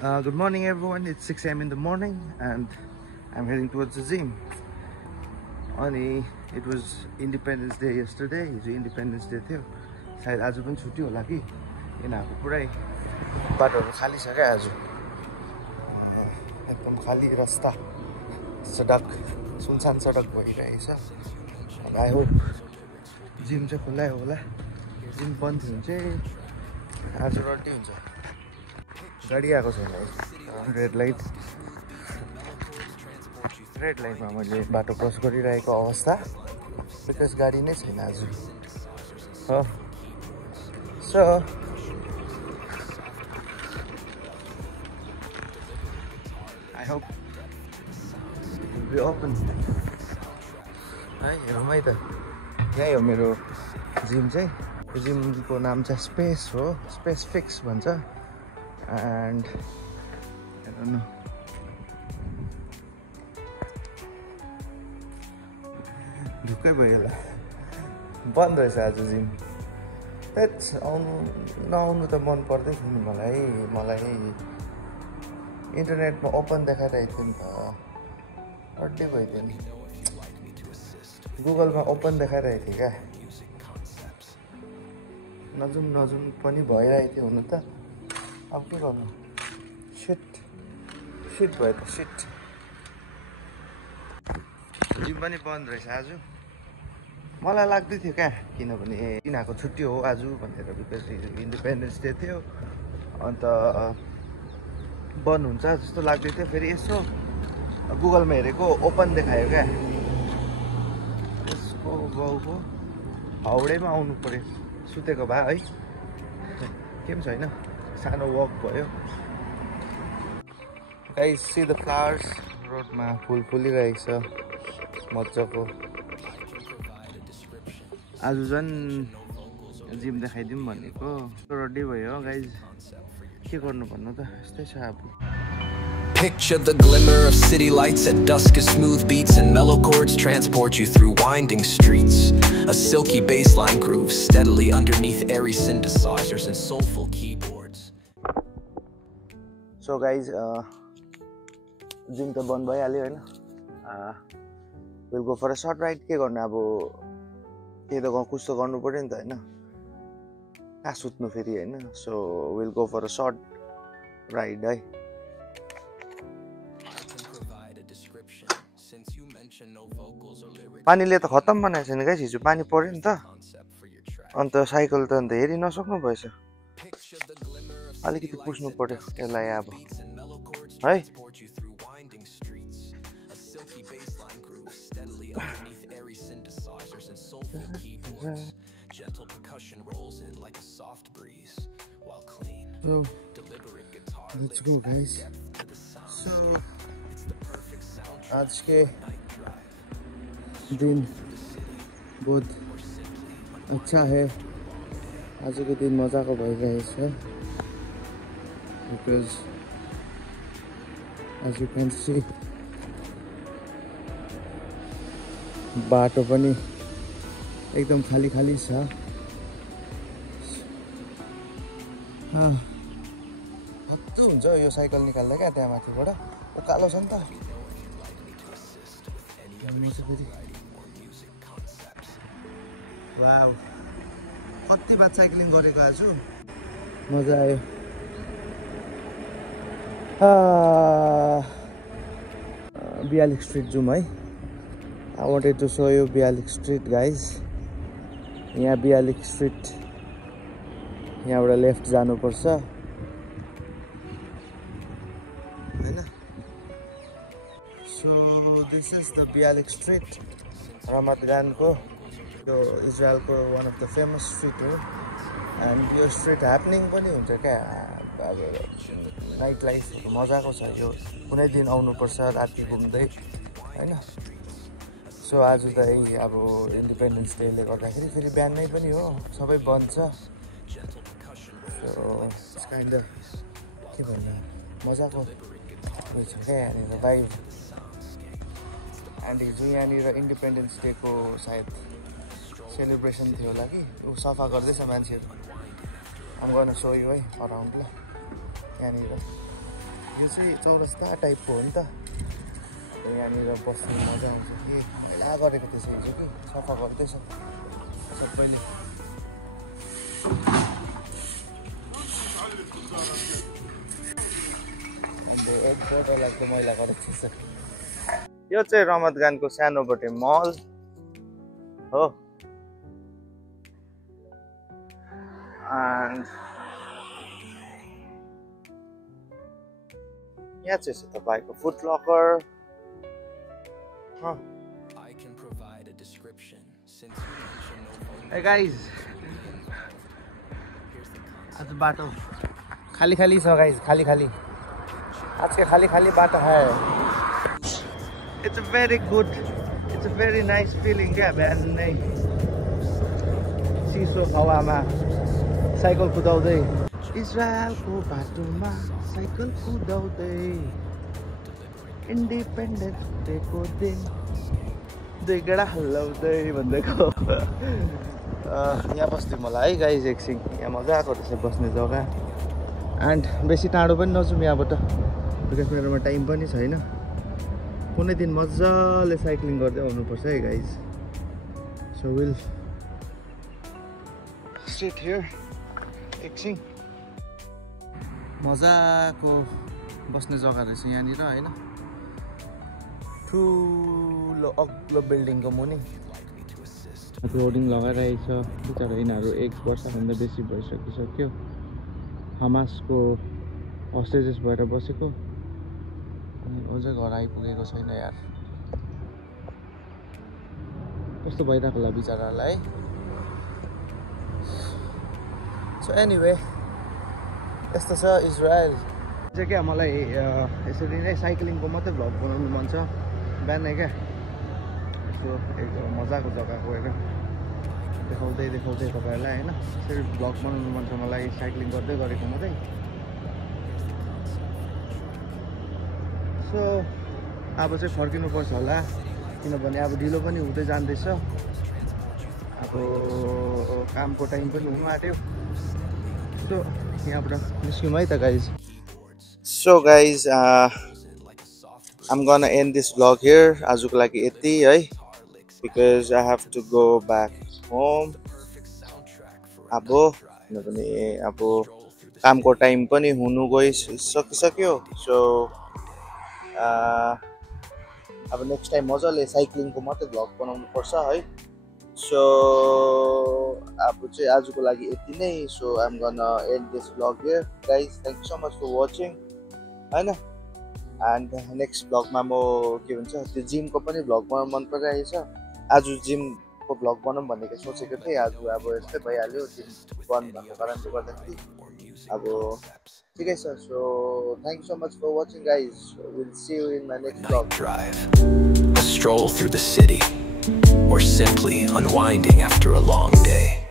Good morning everyone, it's 6 a.m. in the morning and I'm heading towards the gym. Ani it was Independence Day yesterday, हिजो Independence Day थियो. सायद आज पनि छुट्टी होला कि यिनीहरुको पुरै बाटोहरु खाली छ क्या आज. एकदम खाली रास्ता, सडक, सुनसान सडक भइरहेछ. And I hope जिम चाहिँ खुल्लै होला. जिम बन्द हुन्छ चाहिँ आज रड्डी हुन्छ. गाडी आएको छैन. रेड लाइटमा मैले बाटो क्रस गरिरहेको अवस्था बिकज गाडी नै छैन आज. So I hope it will be open. है हेरौँ है त. यही हो मेरो जिम चाहिँ. यो जिमको नाम चाहिँ स्पेस हो. स्पेस फिक्स भन्छ. And I don't know. ढुक्कै भयो होला. बन्द रहेछ आज जिम. नआउनु त मन पर्दै थियो नि मलाई इन्टरनेटमा ओपन देखाइरहेको थियो नि त. अड्डै भइदियो नि. गुगलमा ओपन देखाइरहेको थियो क्या. नजुम पनि भइरहेको थियो हुन त. अब के गर्नु. शिट भयो त. शिट. जिम पनि बन्द रहेछ आज. मलाई लाग्दै थियो क्या, किनभने यिनीहरूको छुट्टी हो आज भनेर. बिकज इन्डिपेन्डेन्स डे थियो अन्त बन्द हुन्छ जस्तो लाग्दै थियो. फेरि यसो गुगलमा हेरेको ओपन देखायो क्या. यसको गाउँको हाउडेमा आउनु पर्यो सुतेको भए है. के पनि छैन, सानो वक भयो. Guys see the flowers. रोडमा फुल फुलिरहेको छ मजाको. आज झन् जिम देखाइदिउँ भनेको. रेडी भयो गाइस. के गर्नु भन्नु त, यस्तै छ अब. Picture the glimmer of city lights at dusk as smooth beats and mellow chords transport you through winding streets. A silky bassline grooves steadily underneath airy synthesizers and soulful keyboards. So guys, gym त बन्द भइहाल्यो हैन. We'll go for a short ride. के गर्नु अब, के त कुछ त गर्नु पर्यो नि त हैन. कहाँ सुत्नु फेरि हैन. So we'll go for a short ride है. पानीले त खत्तम बनाएको छैन गाइस. हिजो पानी पर्यो नि त. अन्त साइकल त अन्त हेरि नसक्नु भएछ. अलिकति पुस्नु पर्यो यसलाई अब है. So let's go guys. So आज के दिन बहुत अच्छा है. आज को दिन मजाको भइरहेछ. Because as you can see बाटो पनि एकदम खाली छ. कस्तो हुन्छ यो साइकल निकाल्दा क्या त्यहाँ माथिबाट. उकालो छ नि त. वाउ, कति बार साइक्लिङ गरेको आज. मजा आयो. बियालिक स्ट्रिट जाउँ है. I wanted to show you Bialik street guys. यहाँ बियालिक स्ट्रिट, यहाँबाट लेफ्ट जानुपर्छ हैन. So this is the Bialik street. रमतगानको यो इजरायलको one of the famous street हो. एन्ड यो स्ट्रिट ह्यापनिङ पनि हुन्छ क्या. अब नाइट लाइफहरू मजाको छ. यो कुनै दिन आउनुपर्छ राति घुम्दै हैन. सो आज त अब इन्डिपेन्डेन्स डेले गर्दाखेरि फेरि बिहानै पनि हो, सबै बन्द छ. सो इट्स काइन्ड अफ के भन्नु, मजाको उयो छ क्या यहाँनिर भाइब. एन्ड हिजो यहाँनिर इन्डिपेन्डेन्स डेको सायद सेलिब्रेसन थियो होला कि. ऊ सफा गर्दैछ मान्छेहरू. I'm gonna show you है अराउन्ड ल यहाँनिर. यो चाहिँ चौरस्ता टाइपको हो नि त यहाँनिर बस्नु मजा आउँछ के पहिला गरेको त्यसो हुन्छ कि सफा गर्दैछ सबैले अन्त एकपल्ट लाग्दो मैला गरेको थिएछ यो चाहिँ रमतगानको सानोबटे मल हो and यहाँ चाहिँ छ तपाईँको फुट लकर Hey guys, आज बाटो खाली खाली छ गाइस खाली खाली आज के खाली खाली बाटो है It's a very nice feeling क्या बिहान नै चिसो हावामा साइकल कुदाउँदै इजरायलको बाटोमा साइकल कुदाउँदै इन्डिपेन्डेन्स डेको दिन दुई गेडा हल्लाउँदै भन्दैको यहाँ बस्दै मलाई है गाइज एकछिन यहाँ मजाको रहेछ बस्ने जग्गा एन्ड बेसी टाढो पनि नजाउँ यहाँबाट बिकज मेरोमा टाइम पनि छैन कुनै दिन मजाले साइक्लिङ गर्दै आउनुपर्छ है guys so will sit here एकछिन मजाको बस्ने जग्गा रहेछ यहाँनिर होइन ठुलो अग्लो बिल्डिङको मुनि रोडिङ लगाइरहेको छ बिचरा यिनीहरू 1 वर्षभन्दा बेसी भइसकिसक्यो हमासको हस्टेजेस भएर बसेको अनि अझै घर आइपुगेको छैन यार कस्तो भइरहेको होला बिचरालाई सो एनिवे यस्तो छ इजरायल चाहिँ क्या मलाई यसरी नै साइक्लिङको मात्रै भ्लग बनाउनु मन छ बिहानै क्या यसो एकदम मजाको जग्गा गएर देखाउँदै तपाईँहरूलाई होइन यसरी भ्लग बनाउनु मन छ मलाई साइक्लिङ गर्दै गरेको मात्रै सो अब चाहिँ फर्किनुपर्छ होला किनभने अब ढिलो पनि हुँदै जाँदैछ अब कामको टाइम पनि हुनु आँट्यो सो यहाँबाट निस्क्यौँ है त guys so guys I'm gonna end this vlog here आजको लागि यति है because I have to go back home अब किनभने अब कामको टाइम पनि हुनु गइसकिसक्यो सो अब नेक्स्ट टाइम मजाले साइक्लिङको मात्रै भ्लग बनाउनु पर्छ है सो अब चाहिँ आजको लागि यति नै so I'm gonna end this vlog here guys thank you so much for watching हैन एन्ड नेक्स्ट भ्लगमा म के भन्छ त्यो जिमको पनि भ्लग बनाउनु मन परिरहेछ आज जिमको भ्लग बनाउँ भनेको सोचेको थिएँ आज अब यस्तै भइहाल्यो जिम बन्द भएको कारणले गर्दाखेरि अब ठिकै छ so thank you so much for watching guys will see you in my next vlog A stroll through the city or simply unwinding after a long day.